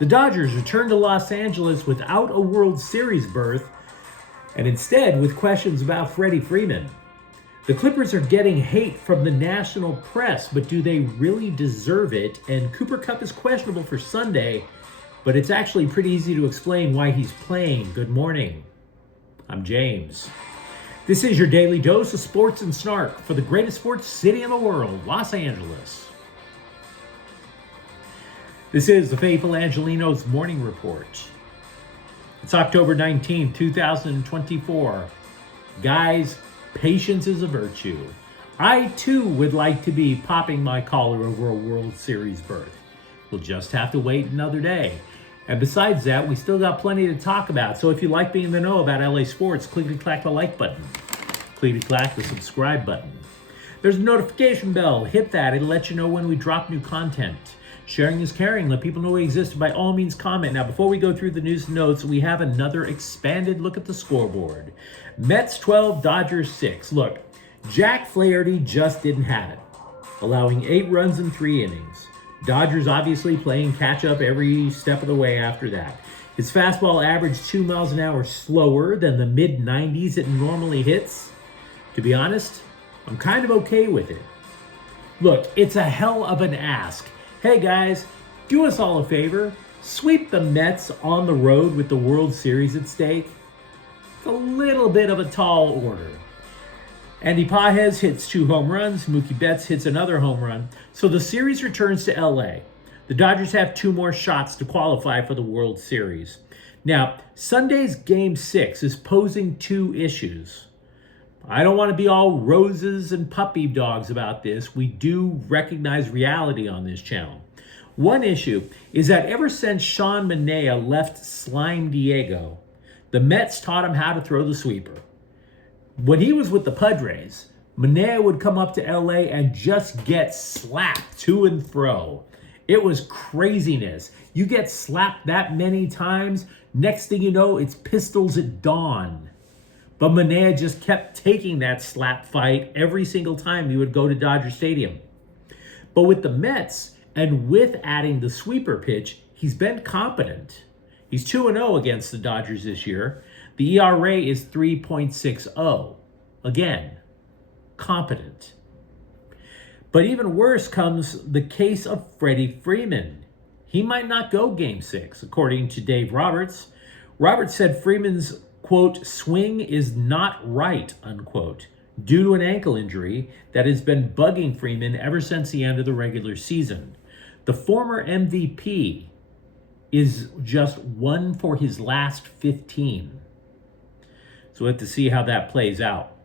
The Dodgers return to Los Angeles without a World Series berth and instead with questions about Freddie Freeman. The Clippers are getting hate from the national press, but do they really deserve it? And Cooper Kupp is questionable for Sunday, but it's actually pretty easy to explain why he's playing. Good morning. I'm James. This is your daily dose of sports and snark for the greatest sports city in the world, Los Angeles. This is the faithful Angelenos Morning Report. It's October 19th, 2024. Guys, patience is a virtue. I too would like to be popping my collar over a World Series berth. We'll just have to wait another day. And besides that, we still got plenty to talk about. So if you like being in the know about LA sports, clickety-clack the like button. Clickety-clack the subscribe button. There's a notification bell. Hit that. It'll let you know when we drop new content. Sharing is caring. Let people know we exist. By all means, comment. Now, before we go through the news and notes, we have another expanded look at the scoreboard. Mets 12, Dodgers 6. Look, Jack Flaherty just didn't have it, allowing 8 runs in 3 innings. Dodgers obviously playing catch-up every step of the way after that. His fastball averaged 2 miles an hour slower than the mid-90s it normally hits. To be honest, I'm kind of okay with it. Look, it's a hell of an ask. Hey guys, do us all a favor. Sweep the Mets on the road with the World Series at stake. It's a little bit of a tall order. Andy Pages hits 2 home runs. Mookie Betts hits another home run. So the series returns to LA. The Dodgers have 2 more shots to qualify for the World Series. Now, Sunday's Game 6 is posing 2 issues. I don't want to be all roses and puppy dogs about this. We do recognize reality on this channel. One issue is that ever since Sean Manaea left Slime Diego, the Mets taught him how to throw the sweeper. When he was with the Padres, Manaea would come up to LA and just get slapped to and fro. It was craziness. You get slapped that many times, next thing you know, it's pistols at dawn. But Manaea just kept taking that slap fight every single time he would go to Dodger Stadium. But with the Mets, and with adding the sweeper pitch, he's been competent. He's 2-0 against the Dodgers this year. The ERA is 3.60. Again, competent. But even worse comes the case of Freddie Freeman. He might not go Game 6, according to Dave Roberts. Roberts said Freeman's, quote, swing is not right, unquote, due to an ankle injury that has been bugging Freeman ever since the end of the regular season. The former MVP is just 1 for his last 15. So we'll have to see how that plays out.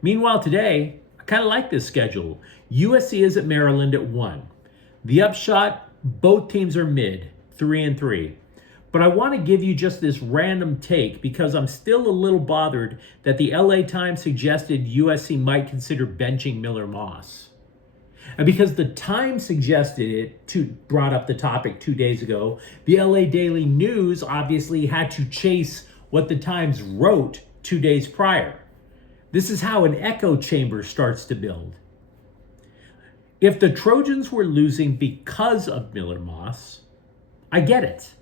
Meanwhile, today, I kind of like this schedule. USC is at Maryland at 1. The upshot, both teams are mid, 3-3. But I want to give you just this random take because I'm still a little bothered that the LA Times suggested USC might consider benching Miller Moss. And because the Times suggested it, brought up the topic 2 days ago, the LA Daily News obviously had to chase what the Times wrote 2 days prior. This is how an echo chamber starts to build. If the Trojans were losing because of Miller Moss, I get it.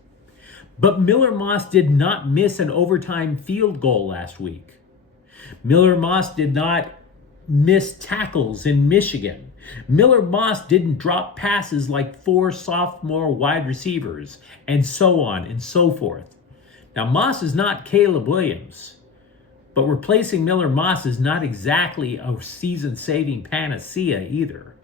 But Miller Moss did not miss an overtime field goal last week. Miller Moss did not miss tackles in Michigan. Miller Moss didn't drop passes like 4 sophomore wide receivers, and so on and so forth. Now, Moss is not Caleb Williams, but replacing Miller Moss is not exactly a season-saving panacea either.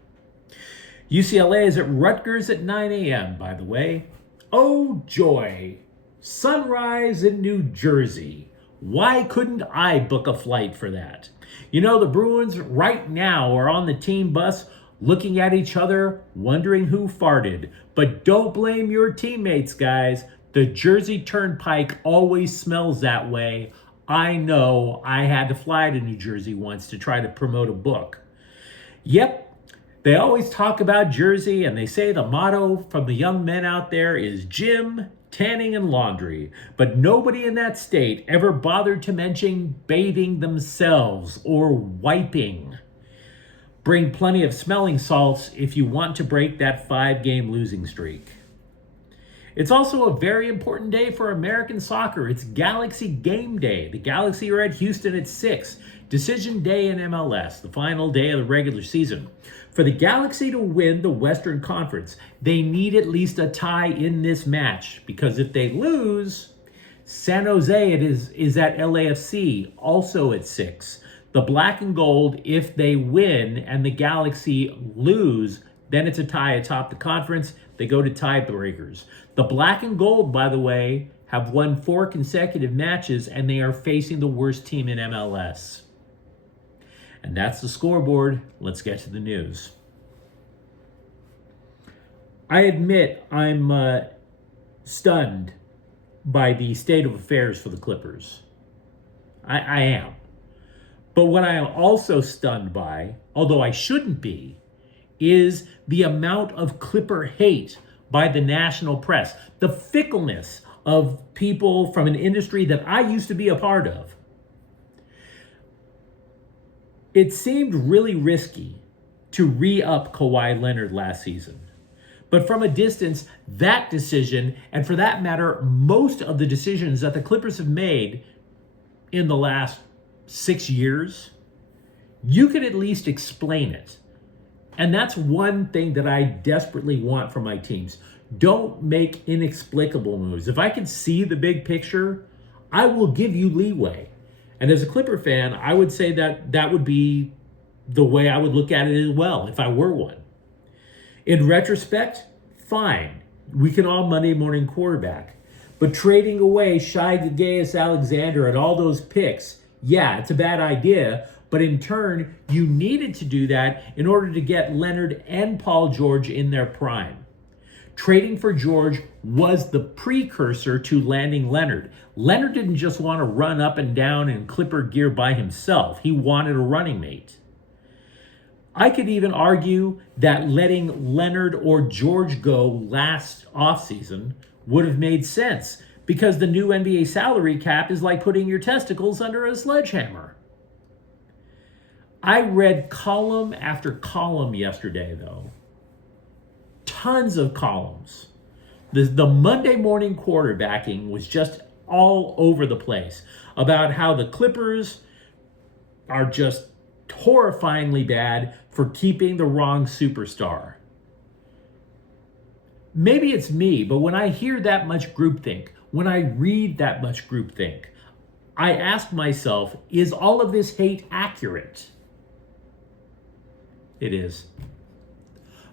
UCLA is at Rutgers at 9 a.m., by the way. Oh, joy. Sunrise in New Jersey. Why couldn't I book a flight for that? You know, the Bruins right now are on the team bus looking at each other, wondering who farted. But don't blame your teammates, guys. The Jersey Turnpike always smells that way. I know. I had to fly to New Jersey once to try to promote a book. Yep. They always talk about Jersey, and they say the motto from the young men out there is gym, tanning, and laundry. But nobody in that state ever bothered to mention bathing themselves or wiping. Bring plenty of smelling salts if you want to break that 5-game losing streak. It's also a very important day for American soccer. It's Galaxy Game Day. The Galaxy are at Houston at 6. Decision day in MLS, the final day of the regular season. For the Galaxy to win the Western Conference, they need at least a tie in this match, because if they lose, San Jose is at LAFC, also at 6. The black and gold, if they win and the Galaxy lose, then it's a tie atop the conference. They go to tiebreakers. The black and gold, by the way, have won 4 consecutive matches, and they are facing the worst team in MLS. And that's the scoreboard. Let's get to the news. I admit I'm stunned by the state of affairs for the Clippers. I am. But what I am also stunned by, although I shouldn't be, is the amount of Clipper hate by the national press. The fickleness of people from an industry that I used to be a part of. It seemed really risky to re-up Kawhi Leonard last season. But from a distance, that decision, and for that matter, most of the decisions that the Clippers have made in the last 6 years, you could at least explain it. And that's one thing that I desperately want from my teams. Don't make inexplicable moves. If I can see the big picture, I will give you leeway. And as a Clipper fan, I would say that that would be the way I would look at it as well, if I were one. In retrospect, fine. We can all Monday morning quarterback. But trading away Shai Gilgeous-Alexander and all those picks, yeah, it's a bad idea. But in turn, you needed to do that in order to get Leonard and Paul George in their prime. Trading for George was the precursor to landing Leonard. Leonard didn't just want to run up and down in Clipper gear by himself. He wanted a running mate. I could even argue that letting Leonard or George go last offseason would have made sense, because the new NBA salary cap is like putting your testicles under a sledgehammer. I read column after column yesterday, though. Tons of columns. The Monday morning quarterbacking was just all over the place about how the Clippers are just horrifyingly bad for keeping the wrong superstar. Maybe it's me, but when I hear that much groupthink, when I read that much groupthink, I ask myself, is all of this hate accurate? It is.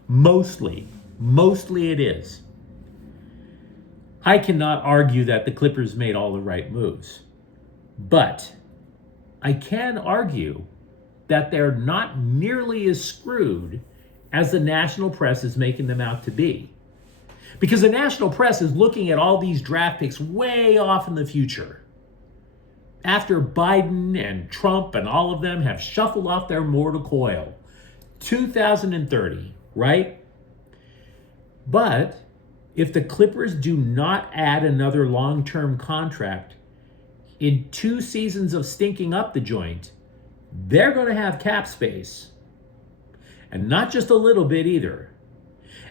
Mostly it is. I cannot argue that the Clippers made all the right moves, but I can argue that they're not nearly as screwed as the national press is making them out to be. Because the national press is looking at all these draft picks way off in the future, after Biden and Trump and all of them have shuffled off their mortal coil. 2030, right? But if the Clippers do not add another long-term contract in 2 seasons of stinking up the joint, they're going to have cap space. And not just a little bit either.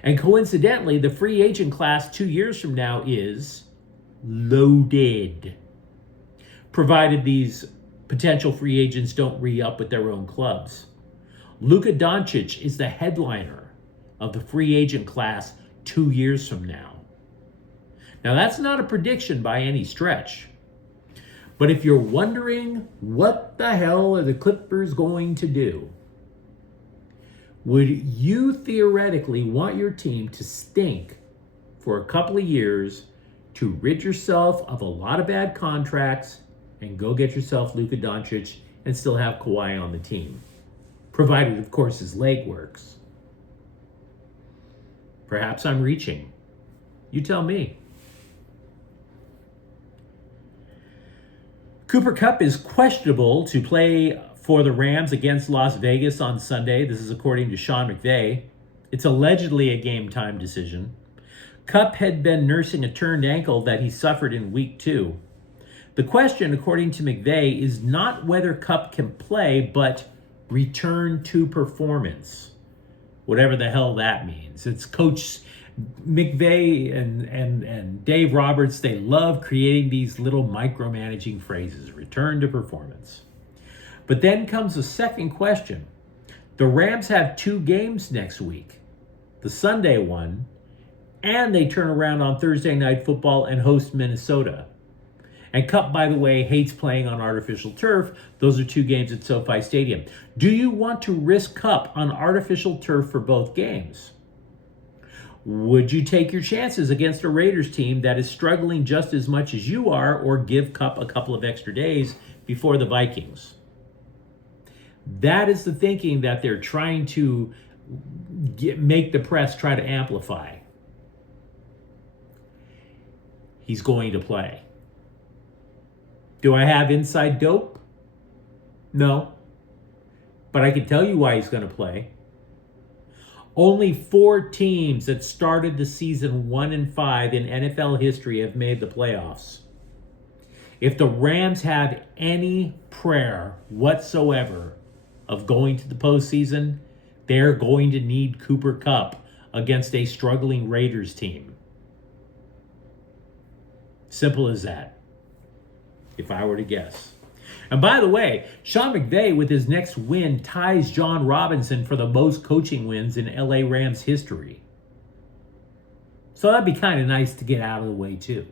And coincidentally, the free agent class 2 years from now is loaded, provided these potential free agents don't re-up with their own clubs. Luka Doncic is the headliner of the free agent class 2 years from now. Now, that's not a prediction by any stretch. But if you're wondering what the hell are the Clippers going to do, would you theoretically want your team to stink for a couple of years to rid yourself of a lot of bad contracts and go get yourself Luka Doncic and still have Kawhi on the team? Provided, of course, his leg works. Perhaps I'm reaching. You tell me. Cooper Kupp is questionable to play for the Rams against Las Vegas on Sunday. This is according to Sean McVay. It's allegedly a game-time decision. Kupp had been nursing a turned ankle that he suffered in week 2. The question, according to McVay, is not whether Kupp can play, but return to performance. Whatever the hell that means. It's Coach McVay and Dave Roberts, they love creating these little micromanaging phrases, return to performance. But then comes the second question. The Rams have 2 games next week, the Sunday one, and they turn around on Thursday Night Football and host Minnesota. And Kupp, by the way, hates playing on artificial turf. Those are 2 games at SoFi Stadium. Do you want to risk Kupp on artificial turf for both games? Would you take your chances against a Raiders team that is struggling just as much as you are, or give Kupp a couple of extra days before the Vikings? That is the thinking that they're trying to make the press try to amplify. He's going to play. Do I have inside dope? No. But I can tell you why he's going to play. Only 4 teams that started the season 1-5 in NFL history have made the playoffs. If the Rams have any prayer whatsoever of going to the postseason, they're going to need Cooper Kupp against a struggling Raiders team. Simple as that, if I were to guess. And by the way, Sean McVay, with his next win, ties John Robinson for the most coaching wins in LA Rams history. So that'd be kind of nice to get out of the way, too.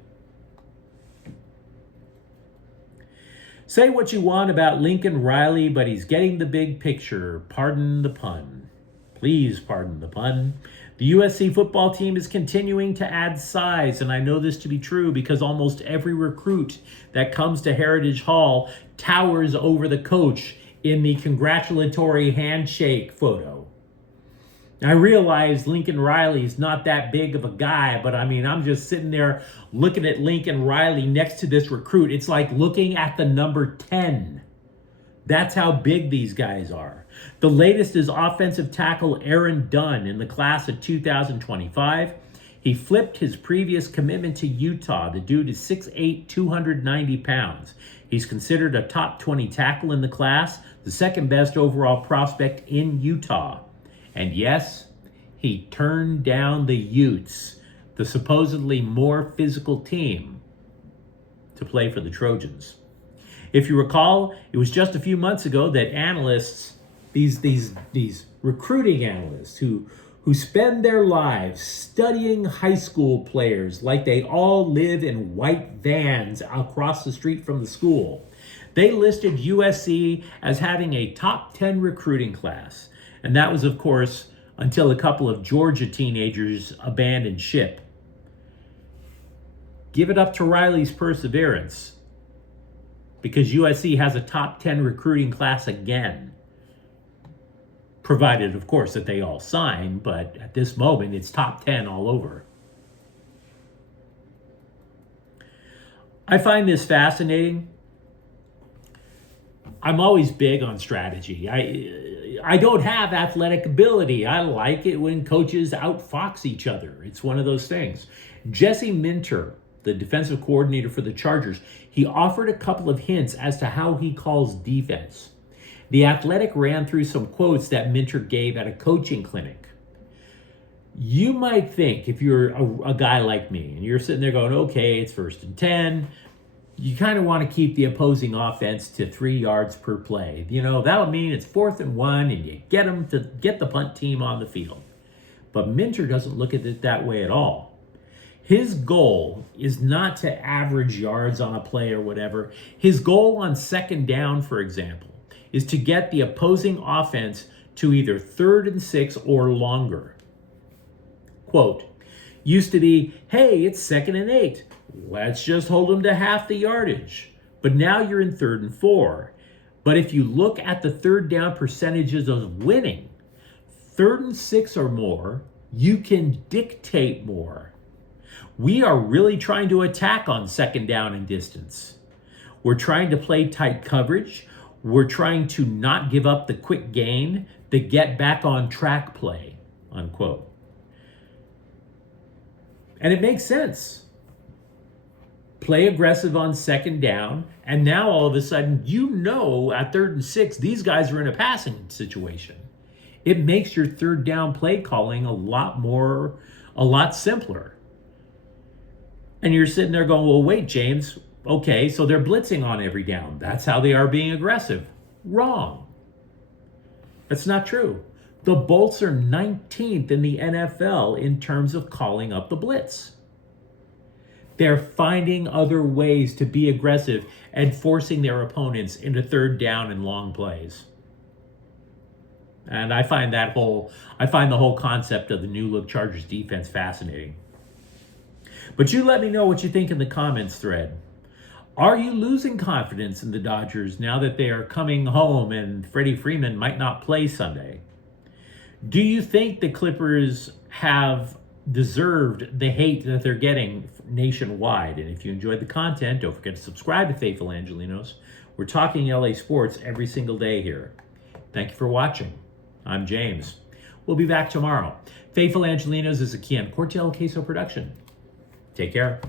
Say what you want about Lincoln Riley, but he's getting the big picture. Pardon the pun. Please pardon the pun. The USC football team is continuing to add size, and I know this to be true because almost every recruit that comes to Heritage Hall towers over the coach in the congratulatory handshake photo. I realize Lincoln Riley's not that big of a guy, but I mean, I'm just sitting there looking at Lincoln Riley next to this recruit. It's like looking at the number 10. That's how big these guys are. The latest is offensive tackle Aaron Dunn in the class of 2025. He flipped his previous commitment to Utah. The dude is 6'8", 290 pounds. He's considered a top 20 tackle in the class, the second best overall prospect in Utah. And yes, he turned down the Utes, the supposedly more physical team, to play for the Trojans. If you recall, it was just a few months ago that analysts, these recruiting analysts who spend their lives studying high school players like they all live in white vans across the street from the school, they listed USC as having a top 10 recruiting class. And that was, of course, until a couple of Georgia teenagers abandoned ship. Give it up to Riley's perseverance, because USC has a top 10 recruiting class again. Provided, of course, that they all sign, but at this moment, it's top 10 all over. I find this fascinating. I'm always big on strategy. I don't have athletic ability. I like it when coaches outfox each other. It's one of those things. Jesse Minter, the defensive coordinator for the Chargers, he offered a couple of hints as to how he calls defense. The Athletic ran through some quotes that Minter gave at a coaching clinic. You might think, if you're a guy like me, and you're sitting there going, okay, it's 1st and 10, you kind of want to keep the opposing offense to 3 yards per play. You know, that would mean it's 4th and 1, and you get them to get the punt team on the field. But Minter doesn't look at it that way at all. His goal is not to average yards on a play or whatever. His goal on 2nd down, for example, is to get the opposing offense to either 3rd and 6 or longer. Quote, used to be, hey, it's 2nd and 8. Let's just hold them to half the yardage. But now you're in 3rd and 4. But if you look at the 3rd down percentages of winning, 3rd and 6 or more, you can dictate more. We are really trying to attack on 2nd down and distance. We're trying to play tight coverage. We're trying to not give up the quick gain, the get back on track play, unquote. And it makes sense. Play aggressive on 2nd down, and now all of a sudden, you know, at 3rd and 6, these guys are in a passing situation. It makes your 3rd down play calling a lot more A lot simpler. And you're sitting there going, well, wait, James, okay, so they're blitzing on every down. That's how they are being aggressive. Wrong. That's not true. The Bolts are 19th in the NFL in terms of calling up the blitz. They're finding other ways to be aggressive and forcing their opponents into third down and long plays. And I find the whole concept of the new look Chargers defense fascinating. But you let me know what you think in the comments thread. Are you losing confidence in the Dodgers now that they are coming home and Freddie Freeman might not play Sunday? Do you think the Clippers have deserved the hate that they're getting nationwide? And if you enjoyed the content, don't forget to subscribe to Faithful Angelenos. We're talking LA sports every single day here. Thank you for watching. I'm James. We'll be back tomorrow. Faithful Angelenos is a Kian Cortell Queso production. Take care.